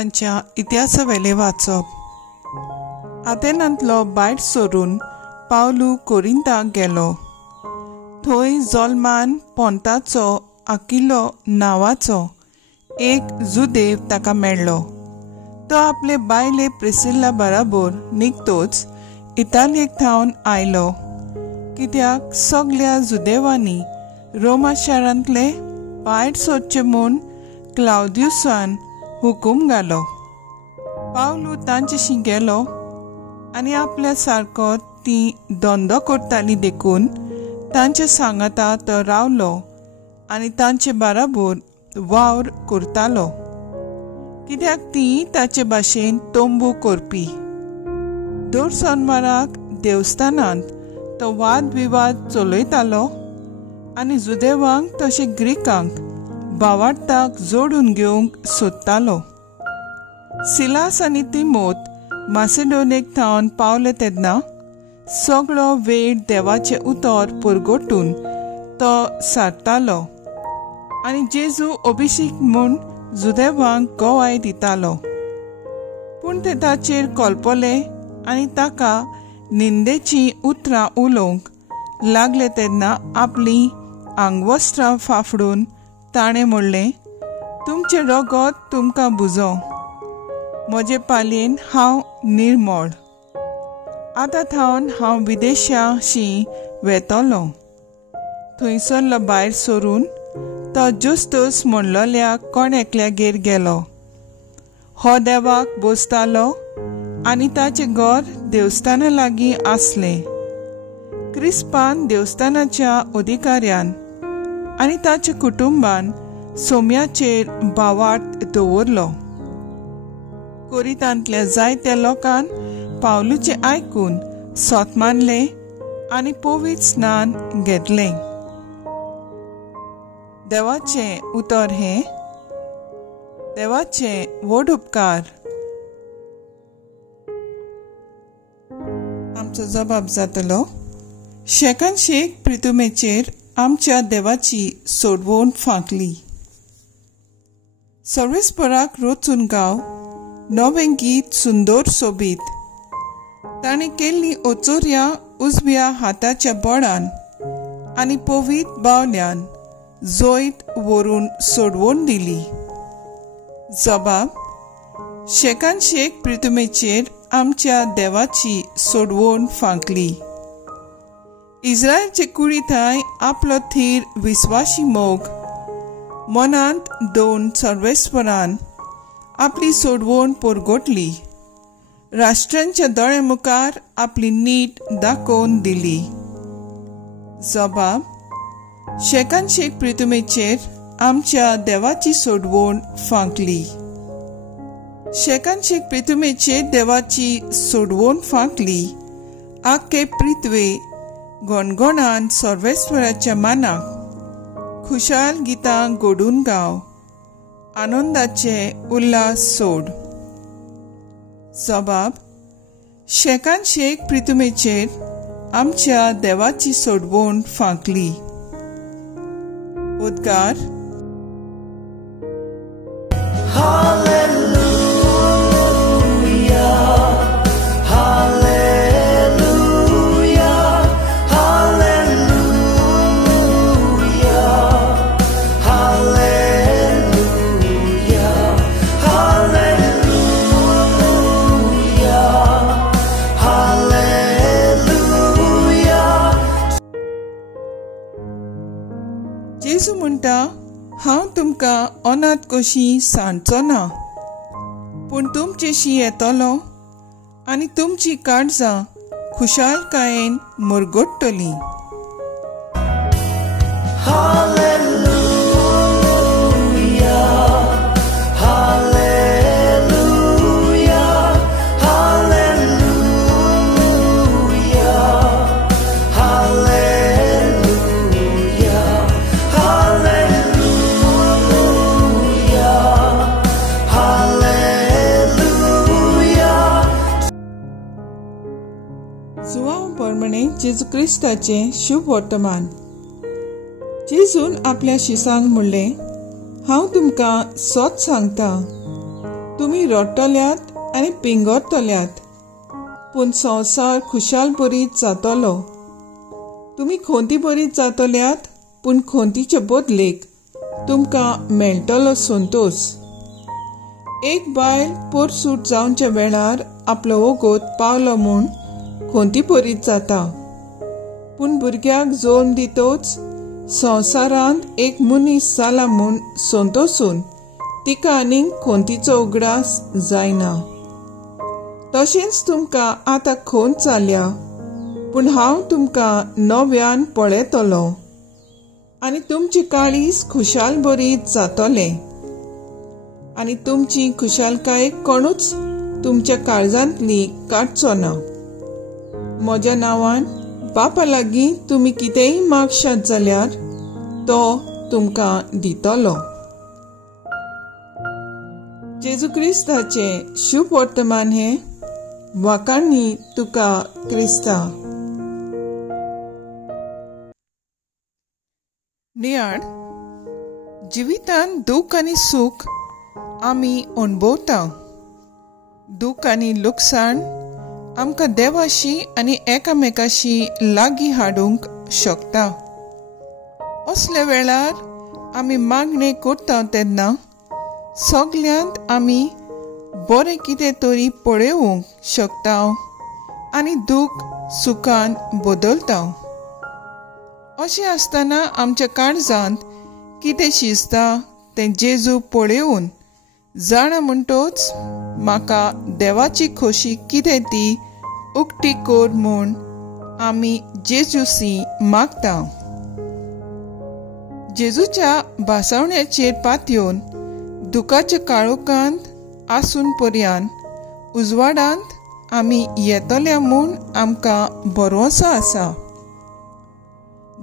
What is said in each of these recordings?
पुरोहितांच्या इतिहासावेले वाचप. आतेनांतलो बायट सोडून पावलू कोरिंताक गेलो. थंय जल्मान पोंताचो आकिलो नांवाचो एक जुदेव ताका मेळ्ळो. तो आपले बायले प्रिसिल्ला बराबर निघतोच इटालियेक थावन आयलो, कित्याक सगळ्या जुदेवांनी रोमा शारांतले बायट सोदचे म्हूण क्लाउदियुसान हुकूम घालो. पावलू तांचेशी गेलो आनी आपल्या सारको ती धंदो करताली देखून तांचे सांगाता तो रावलो आनी तांचे बराबर वावर करतालो, कित्याक ती ताचे भाशेन तोंबू करपी. दर सोनवाराक देवस्थानांत तो वाद विवाद चलयतालो आनी जुदेवांक तशें ग्रीकांक भावार्थाक जोडून घेवंक सोदतालो. सिलास आनी तिमोथ मासेडोनेक थावन पावले तेन्ना सगळो वेळ देवाचे उतर पुरगोटून तो सारतालो आनी जेजू अभिषेक म्हूण जुदेवांक गोवाय दितालो. पूण ते ताचेर कळपले आनी ताका निंदेची उतरां उलोवंक लागले तेन्ना आपली आंगवस्त्रां फाफडून ताणें म्हणलें, तुमचें रगत तुमकां बुजो. म्हजे पालयेन हांव निर्मळ. आतां थावन हांव विदेशाशी वेतलो. थंयसरलो भायर सरून तो जुस्तूस म्हणलोल्या कोण एकल्यागेर गेलो. हो देवाक बोसतालो आनी ताचें घर देवस्थाना लागीं आसलें. क्रिस्पान देवस्थानाच्या अधिकाऱ्यान आनी ताच्या कुटुंबान सोम्याचेर भावार्थ दवरलो. कोरिंतांतल्या जायत्या लोकान पावलूचे आयकून सोत मानले आनी पवित्र स्नान घेतलें. देवाचें उतर हें. देवाचे व्हड उपकार. आमचो जबाब जातलो, शेकान शेक प्रितुमेचेर आमच्या देवाची सोडवण फांकली. सर्वेस्पराक रोचून गाव नवें गीत सुंदर सोबीत. ताणें केल्ली ओचोऱ्या उजव्या हाताच्या बोडान आनी पवित्र बावल्यान जोयत व्हरून सोडवण दिली. जबाब, शेकान शेक प्रितुमेचेर आमच्या देवाची सोडवण फांकली. इस्रायलचे कुडीथाय आपलो थीर विस्वासी मोग मनांत दोन सर्वेस्परान आपली सोडवण पोरगोटली. राष्ट्रांच्या दोळे मुखार आपली नीट दाखोवन दिली. जबाब, शेकान शेक प्रितुमेचेर आमच्या देवाची सोडवण फांकली. शेकान शेक प्रितुमेचेर देवाची सोडवण फांकली. आख्खे पृथ्वे गोणगोणान सर्वेस्वराच्या मानाक खुशाल गितां गोडून गाव, आनंदाचे उल्हास सोड. जबाब, शेकान शेक प्रितुमेचेर आमच्या देवाची सोडवण फांकली. उद्गार. जेजू म्हणटा, हांव तुमकां अनाथ कशी सांडचो ना, पूण तुमचेशी येतलो आनी तुमची काळजां खुशालकायेन मुरगोडटलीं. जेजू क्रिस्ताचें शुभ वर्तमान. जेजून आपल्या शिसांक म्हणलें, हांव तुमकां सोत सांगता, तुमी रडटल्यात आनी पिंगोरतल्यात, पूण संवसार खुशाल बरीत जातलो. तुमी खोंती बरीत जातल्यात, पूण खोंतीचे बदलेक तुमकां मेळटलो संतोष. एक बायल पोरसूट जावच्या वेळार आपलो ओगोत पावलो म्हूण खोंती बरीत जाता, पूण भुरग्याक जल्म दितोच संवसारांत एक मनीस जाला म्हूण संतोसून तिका आनीक खोंतीचो उगडास जायना. तशेंच तुमकां आतां खोंत जाल्या, पूण हांव तुमकां नव्यान पळयतलो आनी तुमची काळीज खुशाल बरीत जातलें, आनी तुमची खुशालकाय कोणूच तुमच्या काळजांतली काडचो ना. म्हज्या नांवान बापा लागीं तुमी कितेंय मागशात जाल्यार तो तुमकां दितलो. जेजू क्रिस्ताचें शुभ वर्तमान हें वाकाणणी तुका क्रिस्ता. नियाळ जिवितांत दूख आनी सूख आमी अणभवता. दूख आनी लुकसाण आमकां देवाशी आनी एकामेकाशी लागीं हाडूंक शकता. असल्या वेळार आमी मागणें करता तेन्ना सगल्यांत आमी बरें कितें तरी पळोवंक शकता आनी दूख सुखान बदलता. अशें आसतना आमच्या काळजांत कितें शिजता तें जेजू पळोवन जाणा म्हणटोच म्हाका देवाची खोशी कितें ती उक्ती कर म्हूण आमी जेजूसी मागता. जेजूच्या भासावण्याचेर पातयेवन दुखाच्या काळोखांत आसून पर्यान उजवाडांत आमी येतल्या म्हूण आमकां भरवंसो आसा.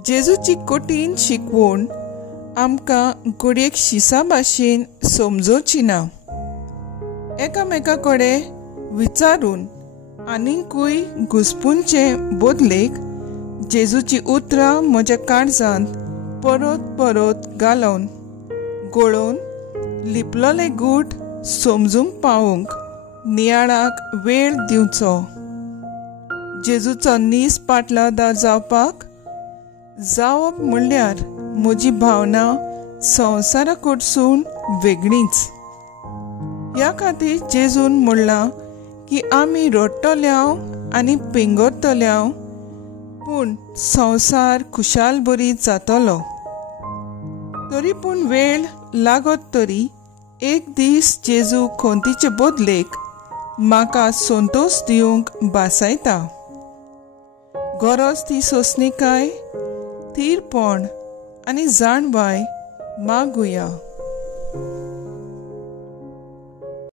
जेजूची कठीण शिकवण आमकां घडयेक शिसा भाशेन समजोवची ना. एकामेका कडेन विचारून आनीकूय घुसपूनचे बदलेक जेजूची उतरां म्हज्या काळजांत परत परत घालून गळोवन लिपलोले गूट समजूंक पावूंक नियाळाक वेळ दिवचो. जेजूचो नीस पाटलादार जावप म्हणल्यार म्हजी भावना संवसारा कडसून वेगळीच. ह्या खातीर जेजून म्हणलां की आमी रडटल्यांव आनी पिंगोरतल्यांव, पूण संवसार खुशाल बरीत जातलो. तरी पूण वेळ लागत तरी एक दीस जेजू खोंतीचे बदलेक म्हाका संतोष दिवंक भासायता. गरज ती सोंसणीकाय, थीरपण आनी जाणबाय मागुया.